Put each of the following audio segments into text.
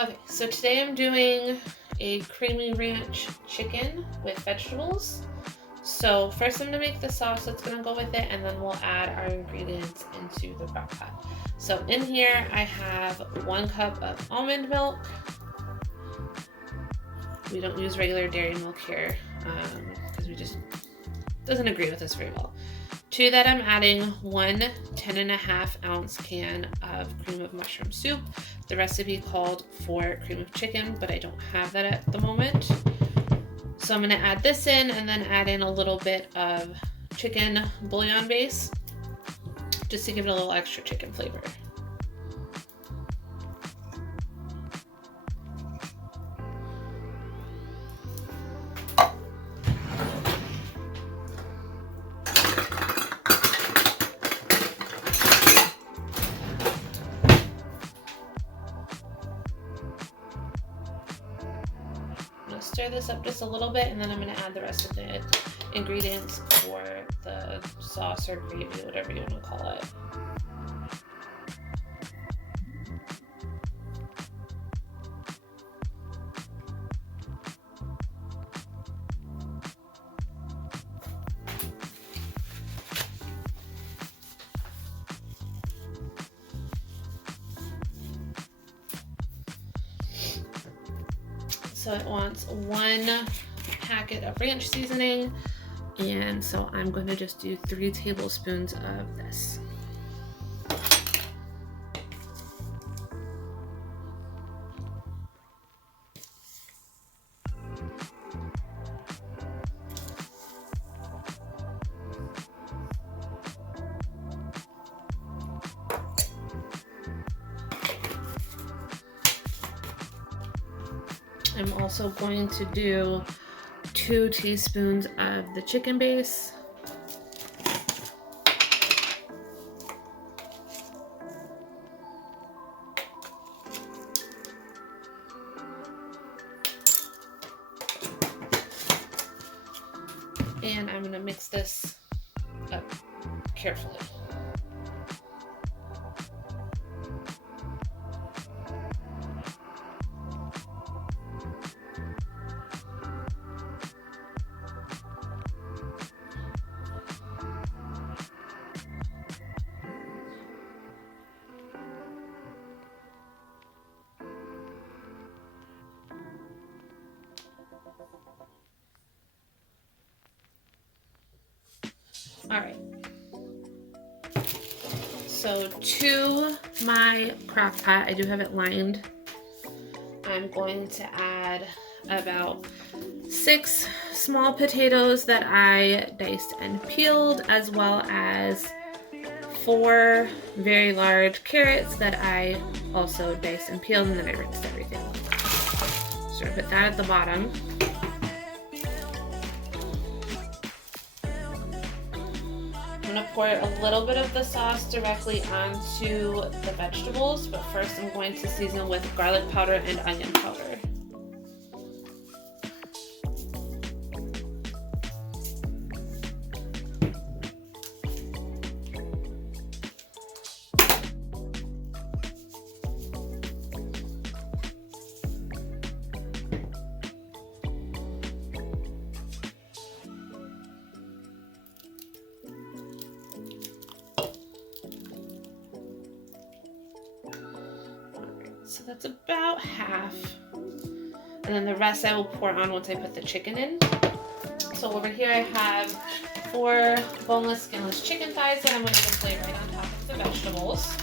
Okay, so today I'm doing a creamy ranch chicken with vegetables. So first I'm going to make the sauce that's going to go with it, and then we'll add our ingredients into the crock pot. So in here I have 1 cup of almond milk. We don't use regular dairy milk here because we just doesn't agree with us very well. To that I'm adding 1 10.5 ounce can of cream of mushroom soup. The recipe called for cream of chicken, but I don't have that at the moment. So I'm going to add this in and then add in a little bit of chicken bouillon base just to give it a little extra chicken flavor. Stir this up just a little bit, and then I'm going to add the rest of the ingredients for the sauce or gravy, whatever you want to call it. So it wants 1 packet of ranch seasoning, and so I'm going to just do 3 tablespoons of this. I'm also going to do 2 teaspoons of the chicken base. And I'm going to mix this up carefully. All right. So to my crock pot, I do have it lined. I'm going to add about 6 small potatoes that I diced and peeled, as well as 4 very large carrots that I also diced and peeled, and then I rinsed everything. So I put that at the bottom. I'm going to pour a little bit of the sauce directly onto the vegetables, but first I'm going to season with garlic powder and onion powder. So that's about half. And then the rest I will pour on once I put the chicken in. So over here I have 4 boneless, skinless chicken thighs that I'm going to just lay right on top of the vegetables.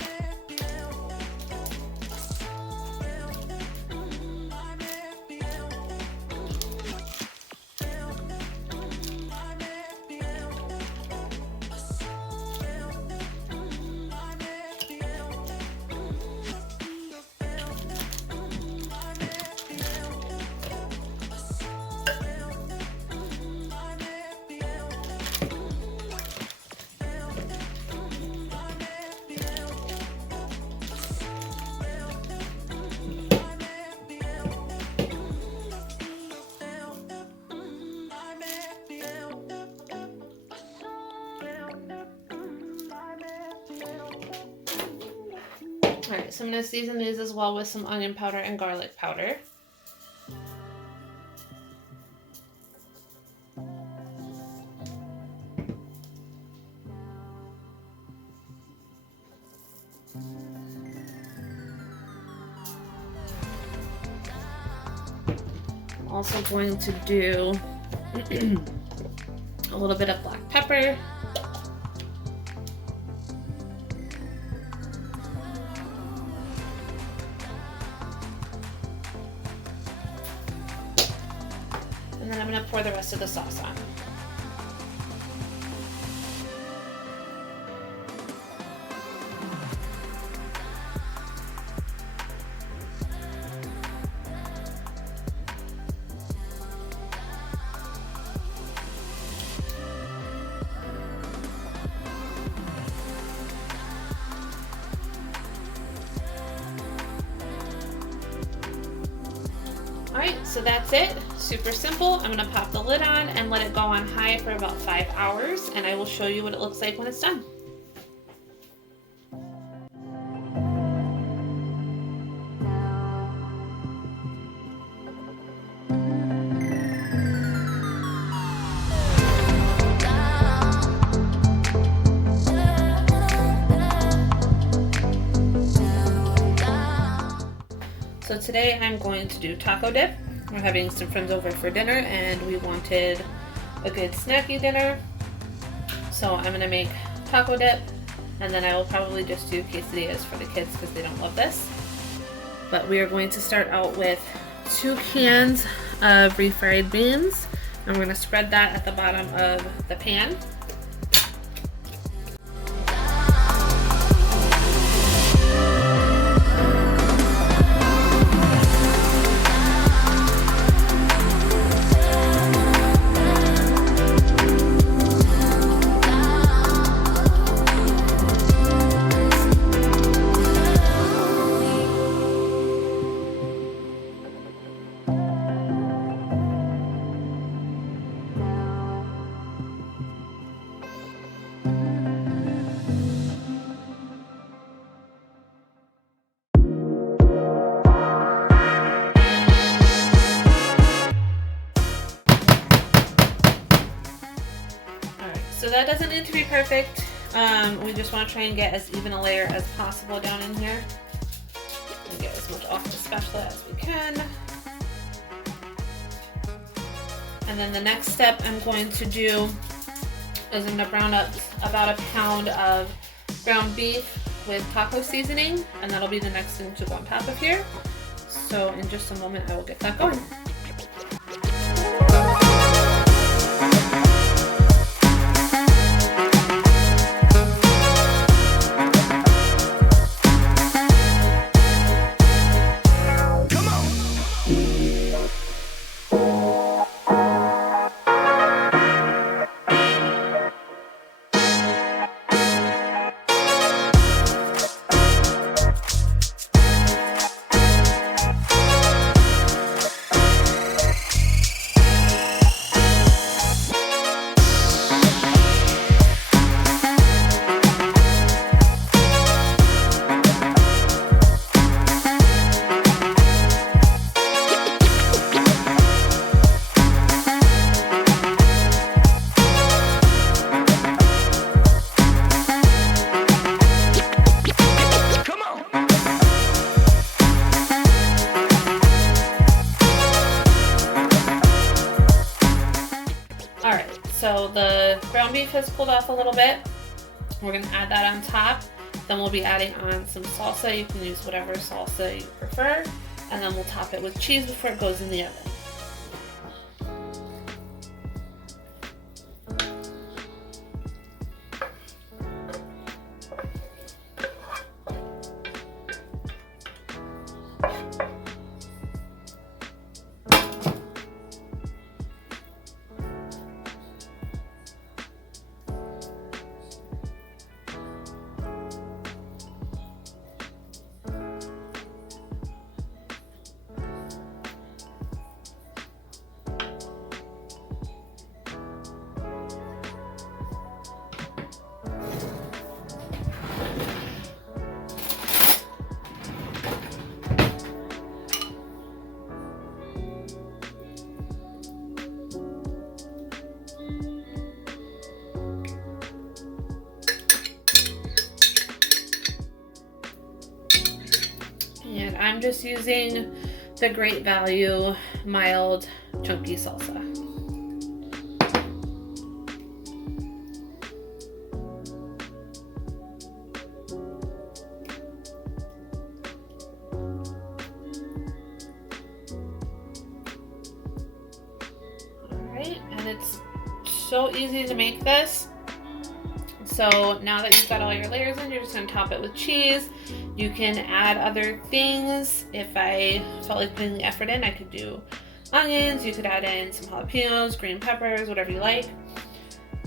Alright, so I'm going to season these as well with some onion powder and garlic powder. I'm also going to do a little bit of black pepper. And then I'm going to pour the rest of the sauce on. Alright, so that's it. Super simple. I'm going to pop the lid on and let it go on high for about 5 hours, and I will show you what it looks like when it's done. So today I'm going to do taco dip. We're having some friends over for dinner and we wanted a good snacky dinner. So I'm going to make taco dip, and then I will probably just do quesadillas for the kids because they don't love this. But we are going to start out with 2 cans of refried beans. And we're going to spread that at the bottom of the pan. So that doesn't need to be perfect. We just want to try and get as even a layer as possible down in here. And get as much off the spatula as we can. And then the next step I'm going to do is I'm going to brown up about 1 pound of ground beef with taco seasoning, and that'll be the next thing to go on top of here. So in just a moment I will get that going. So the ground beef has cooled off a little bit. We're gonna add that on top. Then we'll be adding on some salsa. You can use whatever salsa you prefer. And then we'll top it with cheese before it goes in the oven. And I'm just using the Great Value mild chunky salsa. Alright, and it's so easy to make this. So now that you've got all your layers in, you're just going to top it with cheese. You can add other things. If I felt like putting the effort in, I could do onions. You could add in some jalapenos, green peppers, whatever you like.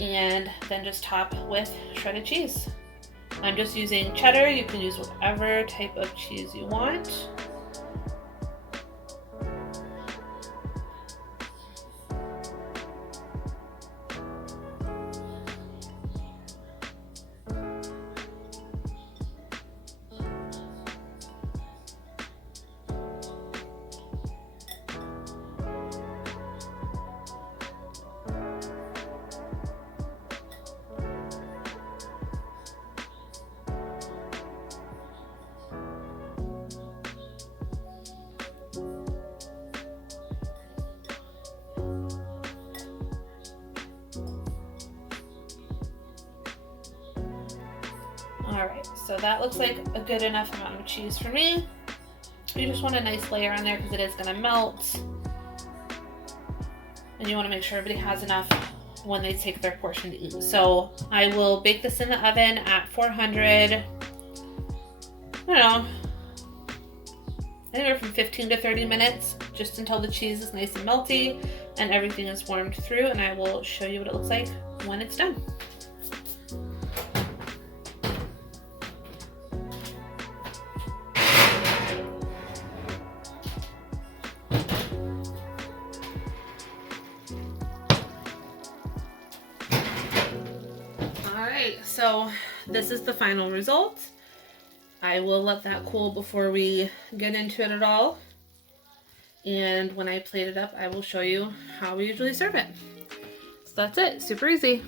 And then just top with shredded cheese. I'm just using cheddar. You can use whatever type of cheese you want. Alright, so that looks like a good enough amount of cheese for me. You just want a nice layer on there because it is going to melt. And you want to make sure everybody has enough when they take their portion to eat. So I will bake this in the oven at 400, I don't know, anywhere from 15 to 30 minutes, just until the cheese is nice and melty and everything is warmed through, and I will show you what it looks like when it's done. So this is the final result. I will let that cool before we get into it at all. And when I plate it up, I will show you how we usually serve it. So that's it, super easy.